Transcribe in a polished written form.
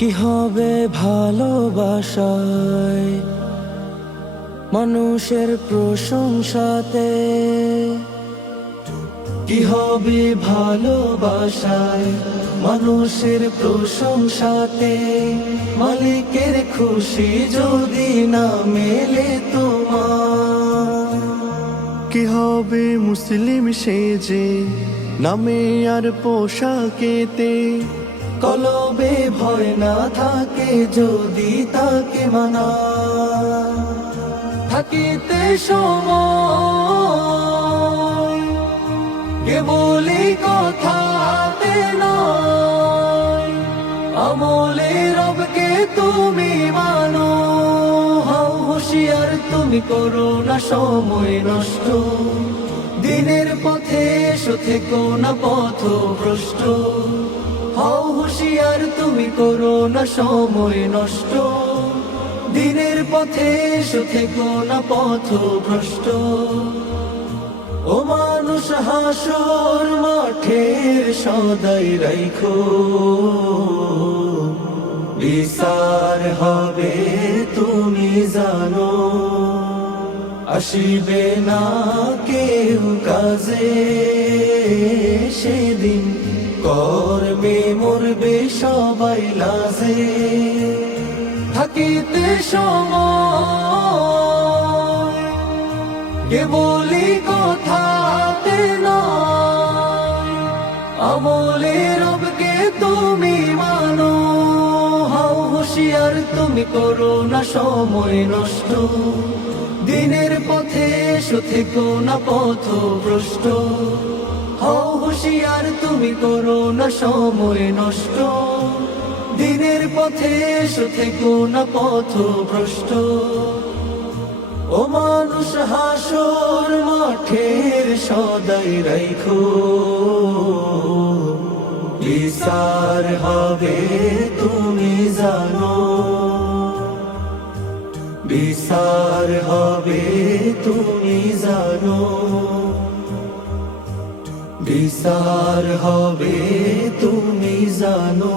কি হবে ভালোবাসায় মানুষের প্রশংসাতে? কি হবে ভালোবাসায় মানুষের প্রশংসাতে? মালিকের খুশি যদি না মেলে তোমার। কি হবে মুসলিম সেজে নামে আর পোশাকেতে? কলবে ভয় না থাকে যদি তাকে মানা। থাকিতে সময় কেবলি কথাতে নয়, আমলে রবকে তুমি মানো। হও হুঁশিয়ার তুমি করো না সময় নষ্ট, দিনের পথে এসো থেকো না পথভ্রষ্ট। হও হুঁশিয়ার তুমি করো না সময় নষ্ট, দিনের পথে এসো থেকো না পথভ্রষ্ট। ও মানুষ হাসর মাঠের সদাই রাইখো, বিচার হবে তুমি জানো। আসিবে না কেউ কাজে সেদিন, কর্মে মরবে সবাই লাজে। থাকিতে সময় কেবলি কথাতে নয়, আমলে রবকে তুমি মানো। হও হুঁশিয়ার তুমি করো না সময় নষ্ট, দিনের পথে এসো থেকো না পথভ্রষ্ট। হও হুঁশিয়ার তুমি করো না সময় নষ্ট, দিনের পথে এসো থেকো না পথভ্রষ্ট। ও মানুষ হাসর মাঠের সদাই রাইখো, বিচার হবে তুমি জানো। বিচার হবে তুমি জানো। বিচার হবে তুমি জানো।